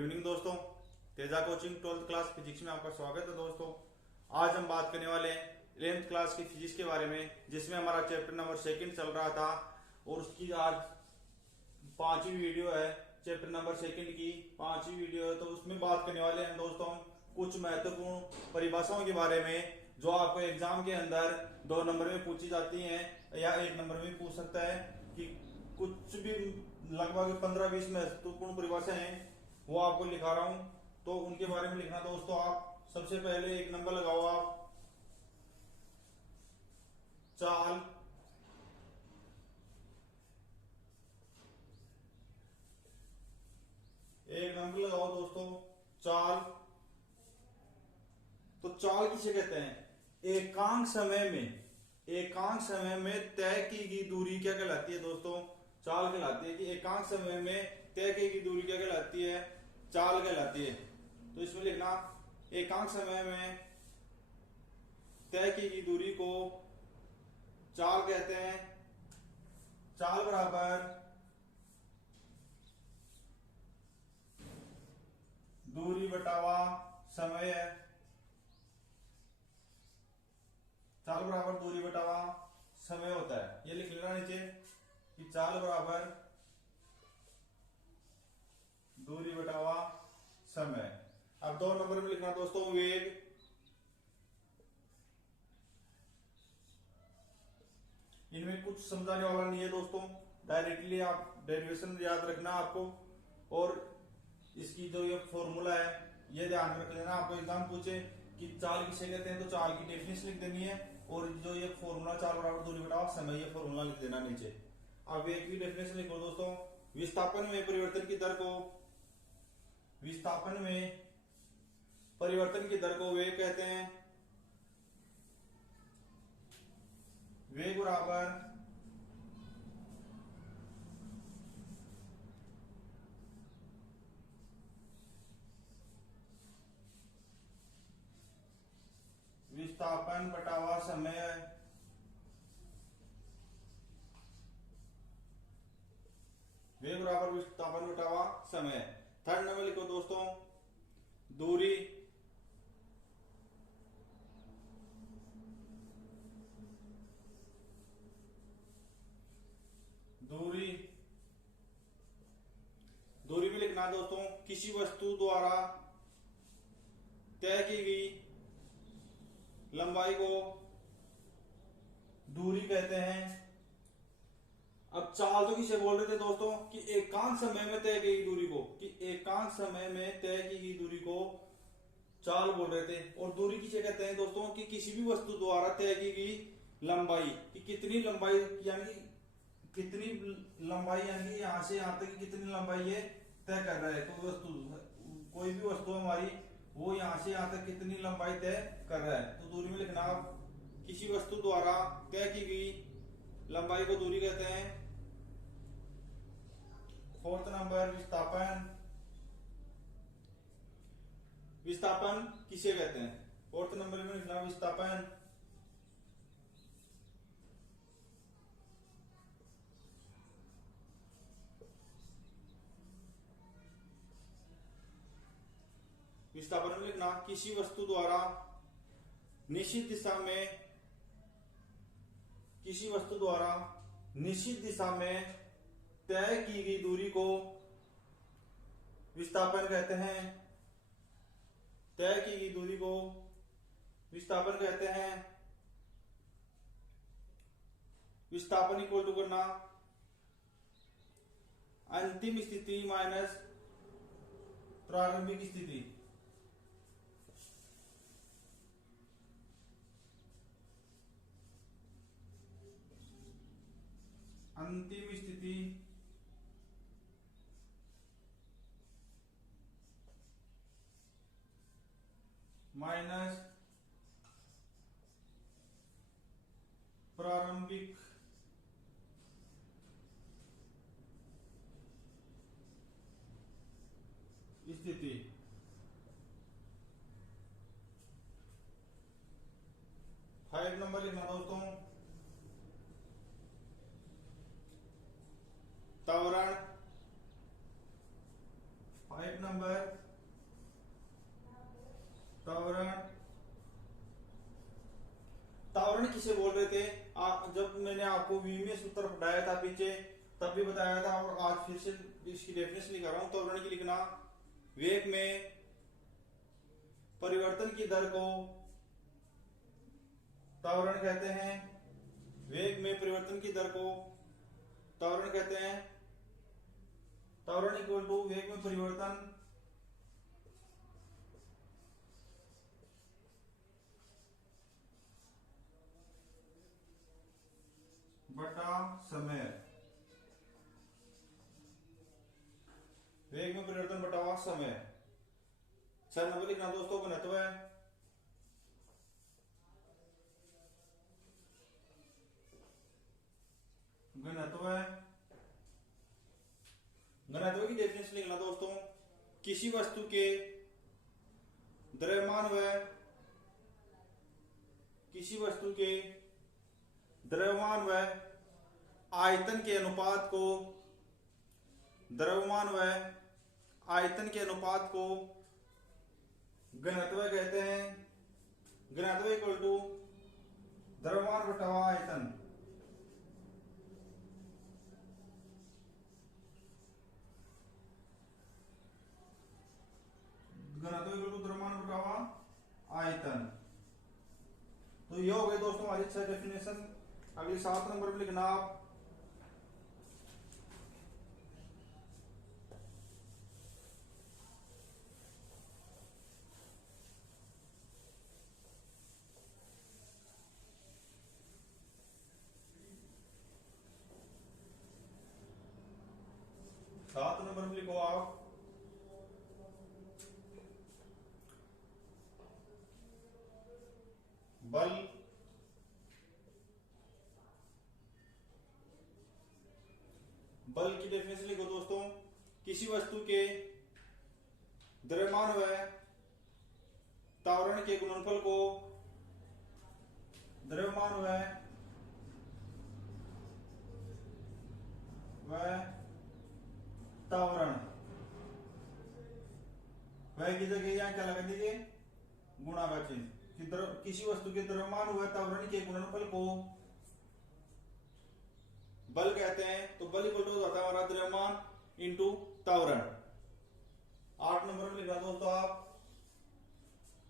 Evening दोस्तों, Teja coaching 12th class physics में आपका स्वागत है। दोस्तों आज हम बात करने वाले हैं 11th क्लास की फिजिक्स के बारे में, जिसमें हमारा चैप्टर नंबर 2 चल रहा था और उसकी आज 5वीं वीडियो है। चैप्टर नंबर 2 की 5वीं वीडियो है, तो उसमें बात करने वाले हैं दोस्तों कुछ महत्वपूर्ण परिभाषाओं के बारे में जो आपको एग्जाम के अंदर 2 नंबर में पूछी जाती हैं या 1 नंबर में पूछ सकता है। कि कुछ भी लगभग 15-20 महत्वपूर्ण परिभाषाएं हैं वो आपको लिखा रहा हूं, तो उनके बारे में लिखना। दोस्तों आप सबसे पहले 1 नंबर लगाओ, आप चाल। एक नंबर लगाओ दोस्तों, चाल। तो चाल किसे कहते हैं? एकांक समय में तय की गई दूरी क्या कहलाती है दोस्तों? चाल कहलाती है। कि एकांक समय में तय की गई दूरी क्या कहलाती है? चाल कहलाती है। तो इसमें लिखना, एकांक समय में तय की गई दूरी को चाल कहते हैं। चाल बराबर दूरी बटावा समय है। चाल बराबर दूरी बटावा समय होता है। ये लिख लेना नीचे कि चाल बराबर दूरी बटावा समय। अब 2 नंबर में लिखना दोस्तों वेग। इनमें कुछ समझाने वाला नहीं है दोस्तों, डायरेक्टली आप डेरिवेशन याद रखना आपको, और इसकी जो ये फॉर्मूला है ये ध्यान रख लेना। आपको एग्जाम पूछे कि चाल किसे कहते हैं तो चाल की डेफिनेशन लिख देनी है, और जो ये फॉर्मूला चाल बराबर दूरी बटावा समय, ये फॉर्मूला लिख देना नीचे। अब वेग की डेफिनेशन लिखो दोस्तों। विस्थापन में परिवर्तन की दर को वेग कहते हैं। वेग बराबर विस्थापन बटावा समय। वेग बराबर विस्थापन बटावा समय। 3rd नंबर लिखो दोस्तों, दूरी। दूरी में लिखना दोस्तों, किसी वस्तु द्वारा तय की गई लंबाई को दूरी कहते हैं। अब चाल तो किसे बोल रहे थे दोस्तों? कि एकांक समय में तय की गई दूरी को, चाल बोल रहे थे। और दूरी किसे कहते हैं दोस्तों? कि किसी भी वस्तु द्वारा तय की गई लंबाई, कि कितनी लंबाई यानी यहां से यहां तक कितनी लंबाई ये तय कर रहा है। कोई भी वस्तु हमारी, वो यहां से यहां तक कितनी लंबाई तय कर रहा है। तो दूरी में लिखना, किसी वस्तु द्वारा तय की गई लंबाई को दूरी कहते हैं। 4th नंबर, विस्थापन किसे कहते हैं? 4th नंबर में लिखना विस्थापन। विस्थापन में लिखना, किसी वस्तु द्वारा निश्चित दिशा में तय की गई दूरी को विस्थापन कहते हैं। विस्थापन इक्वल टू करना अंतिम स्थिति माइनस प्रारंभिक स्थिति। अंतिम स्थिति माइनस प्रारंभिक स्थिति। 5 नंबर लिखना दोस्तों, त्वरण। 5 एक नंबर त्वरण। त्वरण किसे बोल रहे थे? जब मैंने आपको में सूत्र पढ़ाया था पीछे, तब भी बताया था और आज फिर से इसकी डेफिनेशन लिखा रहा हूं। त्वरण की लिखना, वेग में परिवर्तन की दर को त्वरण कहते हैं। वेग में परिवर्तन की दर को त्वरण कहते हैं। त्वरण इक्वल टू वेग में परिवर्तन बटा समय। वेग में परिवर्तन बटा समय। 6 नंबर लिखना दोस्तों, घनत्व है। घनत्व की डेफिनेशन लिखना दोस्तों, किसी वस्तु के द्रव्यमान व आयतन के अनुपात को घनत्व कहते हैं। घनत्व इक्वल टू द्रव्यमान बटा आयतन। घनत्व इक्वल टू द्रव्यमान बटा आयतन। तो ये हो गए दोस्तों हमारी 6 डेफिनेशन। अगली 7 नंबर में लिखना आप, लिखो आप बल की डेफिनेशन लिखो दोस्तों, किसी वस्तु के द्रव्यमान व त्वरण के गुणनफल को त्वरण वह की जगह यहां क्या लगा दीजिए? गुणा का चिन्ह। किसी वस्तु के द्रव्यमान व त्वरण के गुणनफल को बल कहते हैं। तो बल इक्वल टू होता है हमारा द्रव्यमान इंटू त्वरण। 8 नंबर में लिखा दोस्तों आप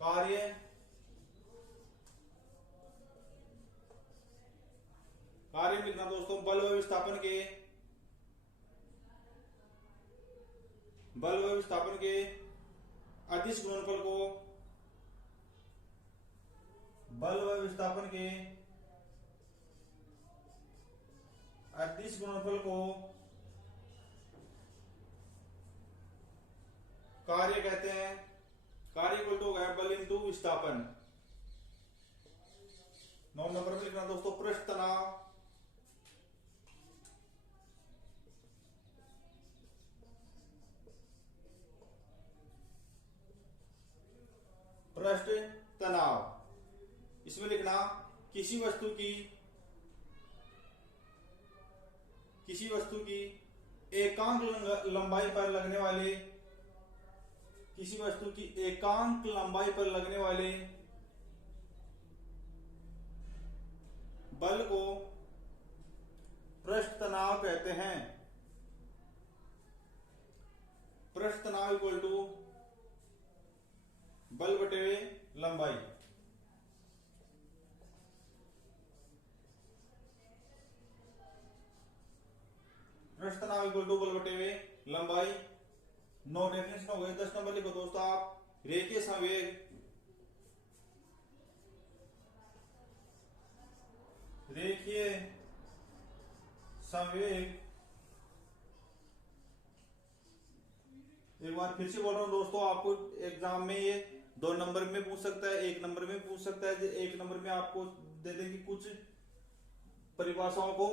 कार्य में लिखना दोस्तों, बल व विस्थापन के अदिश गुणनफल को कार्य कहते हैं। कार्य इक्वल टू है बल इंटू विस्थापन। 9 नंबर में लिखना दोस्तों पृष्ठ तनाव। पृष्ठ तनाव, इसमें लिखना किसी वस्तु की एकांक लंबाई पर लगने वाले बल को पृष्ठ तनाव कहते हैं। पृष्ठ तनाव इक्वल टू बल बटे लंबाई। पृष्ठ तनाव इक्वल टू बल बटे लंबाई। 9 डेफिनेशन हो गए। 10 नंबर लिखो दोस्तों आप रेखीय संवेग। एक बार फिर से बोल रहा हूं दोस्तों, आपको एग्जाम में ये 2 नंबर में पूछ सकता है, 1 नंबर में पूछ सकता है। 1 नंबर में आपको दे देंगे कुछ परिभाषाओं को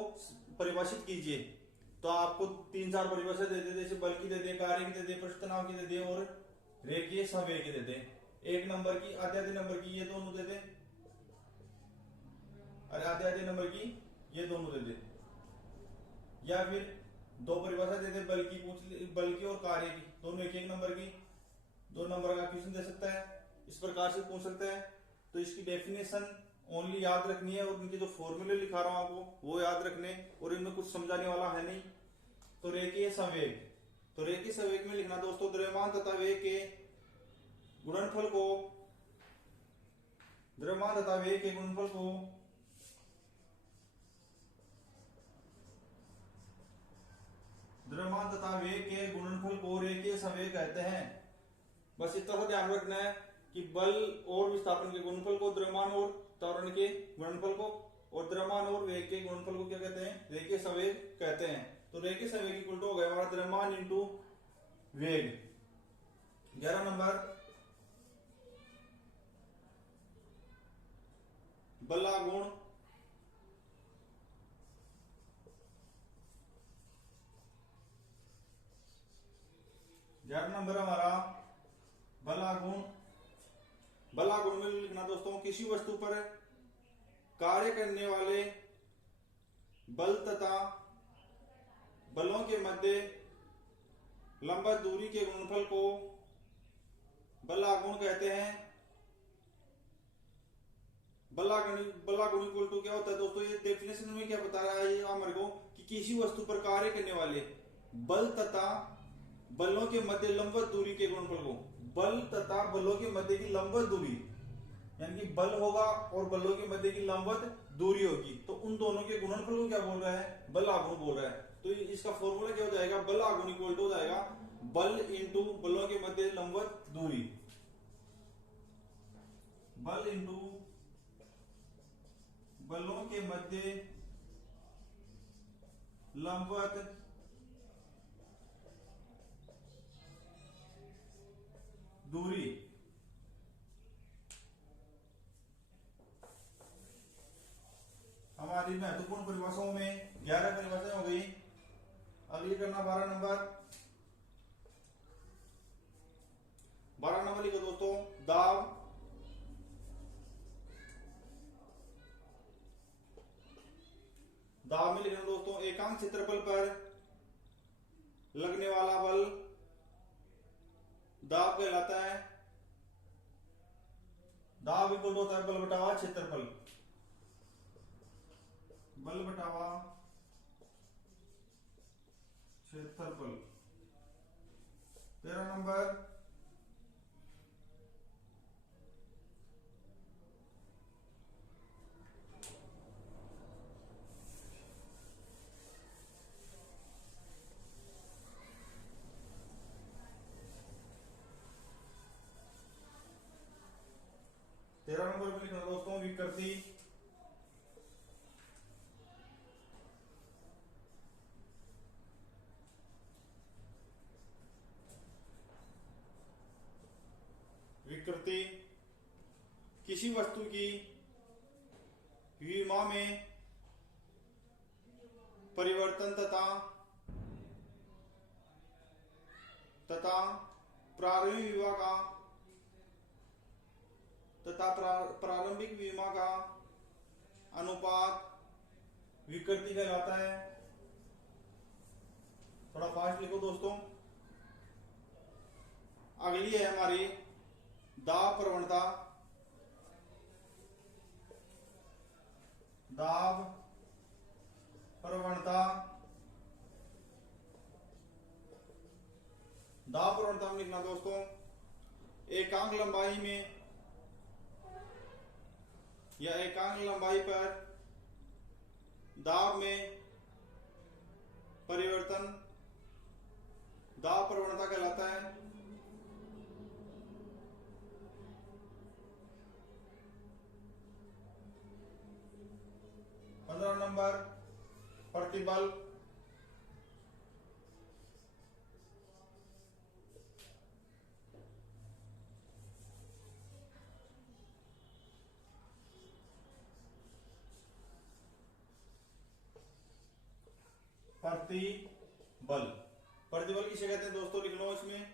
परिभाषित कीजिए, तो आपको 3-4 परिभाषा दे दे, जैसे बल की दे दे, कार्य की दे दे, पृष्ठ तनाव की दे दे और रेखीय संवेग की दे दे। 1 नंबर की आधे नंबर की ये दोनों दे दे, और आधे नंबर की ये दोनों दे दे, या फिर 2 परिभाषा दे दे, बल की और कार्य की, दोनों 1-1 नंबर की। क्वेश्चन दे सकता है, इस प्रकार से पूछ सकता है। तो इसकी डेफिनेशन ओनली याद रखनी है और इनके जो फॉर्मूले लिखा रहा हूं आपको वो याद रखने, और इनमें कुछ समझाने वाला है नहीं। तो रेखीय संवेग, तो रेखीय संवेग में लिखना दोस्तों, द्रव्यमान तथा वेग के गुणनफल को, द्रव्यमान तथा वेग के गुणनफल को द्रव्यमान तथा वेग के गुणनफल को रेखीय संवेग कहते हैं। बस इतना सा ध्यान रखना है कि बल और विस्थापन के गुणनफल को, द्रव्यमान और त्वरण के गुणनफल को, और द्रव्यमान और वेग के गुणनफल को क्या कहते हैं? रेखीय संवेग कहते हैं। तो रेखीय संवेग इक्वल टू हो गया हमारा द्रव्यमान इंटू वेग। 11 नंबर, बलागुण नंबर हमारा बलागुण। बलागुण में लिखना दोस्तों, किसी वस्तु पर कार्य करने वाले बल तथा बलों के मध्य लंबवत दूरी के गुणनफल को बलागुण कहते हैं। बलागुण इक्वल टू क्या होता है दोस्तों? ये डेफिनेशन में क्या बता रहा है ये हमारे को कि किसी वस्तु पर कार्य करने वाले बल तथा बलों के मध्य लंबवत दूरी के गुणनफल को, बल तथा बलों के मध्य की लंबवत दूरी, यानी कि बल होगा और बलों के मध्य की लंबवत दूरी होगी, तो उन दोनों के गुणनफल को क्या बोल रहा है? बलागुण बोल रहा है। तो इसका फॉर्मूला क्या हो जाएगा? बलागुण इक्वल टू हो जाएगा बल इंटू बलों के मध्य लंबवत दूरी, बल इंटू बलों के मध्य लंबवत दूरी। हमारी महत्वपूर्ण परिभाषाओं में 11 परिभाषाएं हो गई। अगली करना 12 नंबर। 12 नंबर लिखो दोस्तों, दाब में लिखना दोस्तों, एकांक क्षेत्रफल पर लगने वाला बल दाब कहलाता है। दाब इक्वल होता है बल बटावा क्षेत्रफल, बल बटावा क्षेत्रफल। 13 नंबर, में लिखना दोस्तों, विकृति। विकृति किसी वस्तु की विमा में परिवर्तन तथा प्रारंभिक विमा का प्रारंभिक विमा का अनुपात विकृति कहलाता है। थोड़ा फास्ट लिखो दोस्तों। अगली है हमारी दाब प्रवणता। दाब प्रवणता, दाब प्रवणता में लिखना दोस्तों, एकांक लंबाई में या एकांक लंबाई पर दाब में परिवर्तन दाब प्रवणता कहलाता है। 15 नंबर, प्रतिबल। प्रतिबल, प्रतिबल किसे कहते हैं दोस्तों? लिख लो इसमें,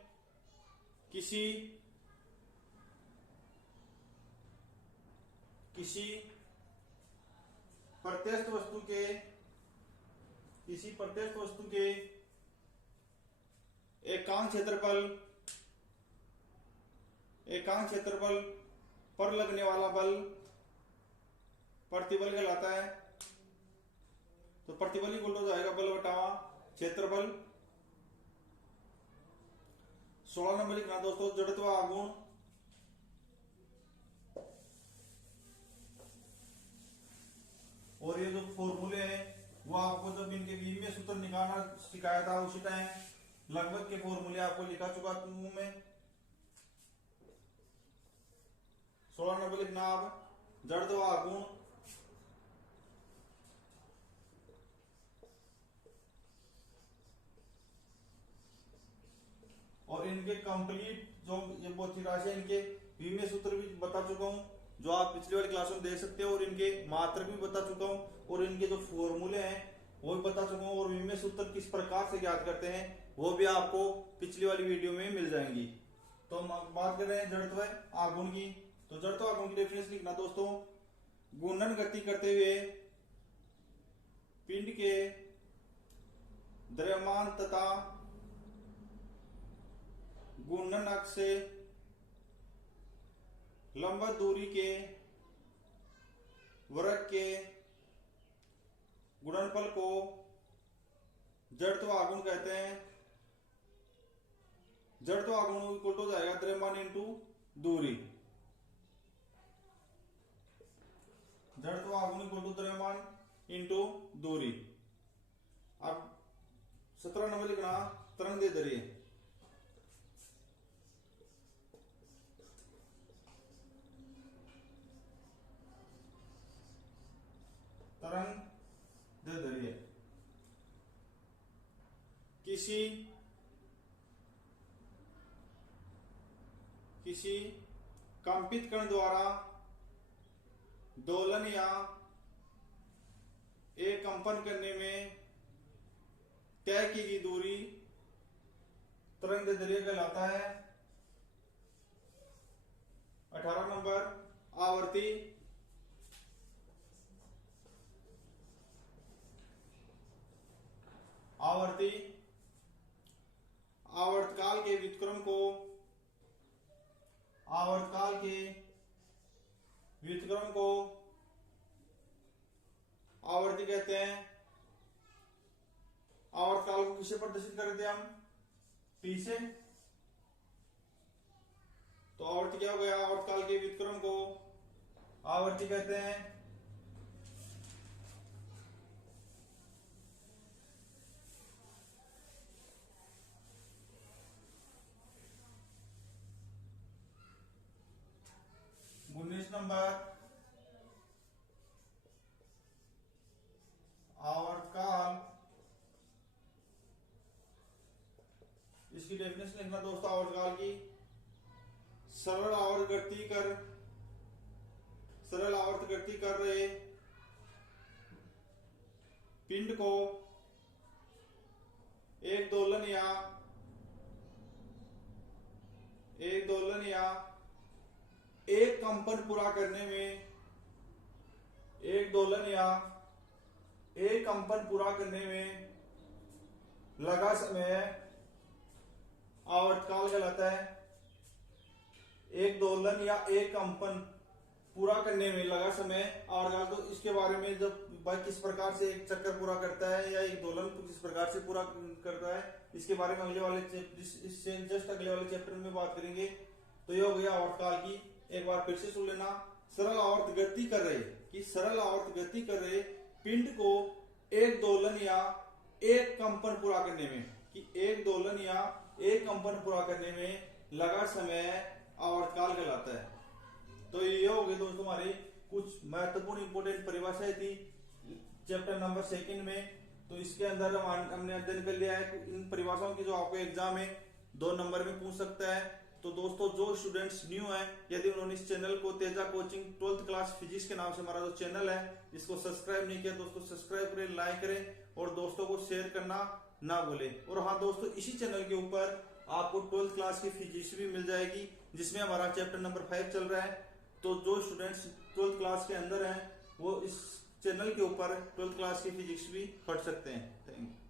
किसी प्रत्यक्ष वस्तु के एकांक क्षेत्रफल एकांक क्षेत्रफल पर लगने वाला बल प्रतिबल कहलाता है। तो प्रतिबल इक्वल हो जाएगा बल बटा क्षेत्रफल। 16 नंबर लिखना दोस्तों, जड़त्व आघूर्ण। और ये जो फॉर्मूले हैं वो आपको जब इनके विनिमय सूत्र निकालना सिखाया था उसी टाइम लगभग के फॉर्मूले आपको लिखा चुका हूं मैं। 16 नंबर लिखना आप, जड़त्व आघूर्ण और इनके कंप्लीट जो ये बहुत राशि इनके विनिमय सूत्र भी बता चुका हूं, जो आप पिछली वाली क्लास में देख सकते हो, और इनके मात्रक भी बता चुका हूं, और इनके जो फॉर्मूले हैं वो भी बता चुका हूं, और विनिमय सूत्र किस प्रकार से ज्ञात करते हैं वो भी आपको पिछली वाली वीडियो में मिल जाएंगी। तो हम बात कर रहे हैं जड़त्व आघूर्ण की। तो जड़त्व आघूर्ण की डेफिनेशन लिखना दोस्तों, घूर्णन गति करते हुए पिंड के द्रव्यमान तथा घूर्णन अक्ष से लंबवत दूरी के वर्ग के गुणनफल को जड़त्व आघूर्ण कहते हैं। जड़त्व आघूर्ण इक्वल हो जाएगा द्रव्यमान इंटू दूरी। जड़त्व आघूर्ण इक्वल टू द्रव्यमान इंटू दूरी। अब 17 नंबर लिखना, तरंग दैर्ध्य। तरंग दैर्ध्य किसी कंपित कण द्वारा दोलन या एक कंपन करने में तय की गई दूरी तरंग दैर्ध्य कहलाता है। 18 नंबर, आवर्ती। आवर्तकाल के व्युत्क्रम को आवर्ती कहते हैं। आवर्तकाल को किससे प्रदर्शित करते हैं हम? टी से। तो आवर्ती क्या हो गया? आवर्तकाल के व्युत्क्रम को आवर्ती कहते हैं। नंबर, आवर्तकाल, इसकी डेफिनेशन लिखना दोस्तों आवर्तकाल की, सरल आवर्त गति कर रहे पिंड को एक दोलन या एक कंपन पूरा करने में लगा समय आवर्तकाल कहलाता है। एक दोलन या एक कंपन पूरा करने में लगा समय आवर्तकाल। तो इसके बारे में जब भाई किस प्रकार से एक चक्कर पूरा करता है या एक दोलन किस प्रकार से पूरा करता है, इसके बारे में अगले वाले चैप्टर में बात करेंगे। तो ये हो गया आवर्तकाल की। एक बार फिर से सुन लेना, सरल आवर्त गति कर रहे पिंड को एक दोलन या एक कंपन पूरा करने में लगा समय आवर्तकाल कहलाता है। तो ये हो गए दोस्तों हमारे कुछ महत्वपूर्ण इंपोर्टेंट परिभाषाएं थी चैप्टर नंबर 2 में। तो इसके अंदर हमने अध्ययन कर लिया है इन परिभाषाओं की, जो आपको एग्जाम में 2 नंबर में पूछ सकता है। तो दोस्तों जो स्टूडेंट्स न्यू हैं, यदि उन्होंने इस चैनल को Teja coaching 12th class physics के नाम से हमारा जो चैनल है इसको सब्सक्राइब नहीं किया दोस्तों, सब्सक्राइब करें, लाइक करें और दोस्तों को शेयर करना ना भूलें। और हाँ दोस्तों, इसी चैनल के ऊपर आपको 12th क्लास की फिजिक्स भी मिल जाएगी, जिसमें हमारा चैप्टर नंबर 5 चल रहा है। तो जो स्टूडेंट्स 12th क्लास के अंदर हैं वो इस चैनल के ऊपर 12th क्लास की फिजिक्स भी पढ़ सकते हैं। Thank you.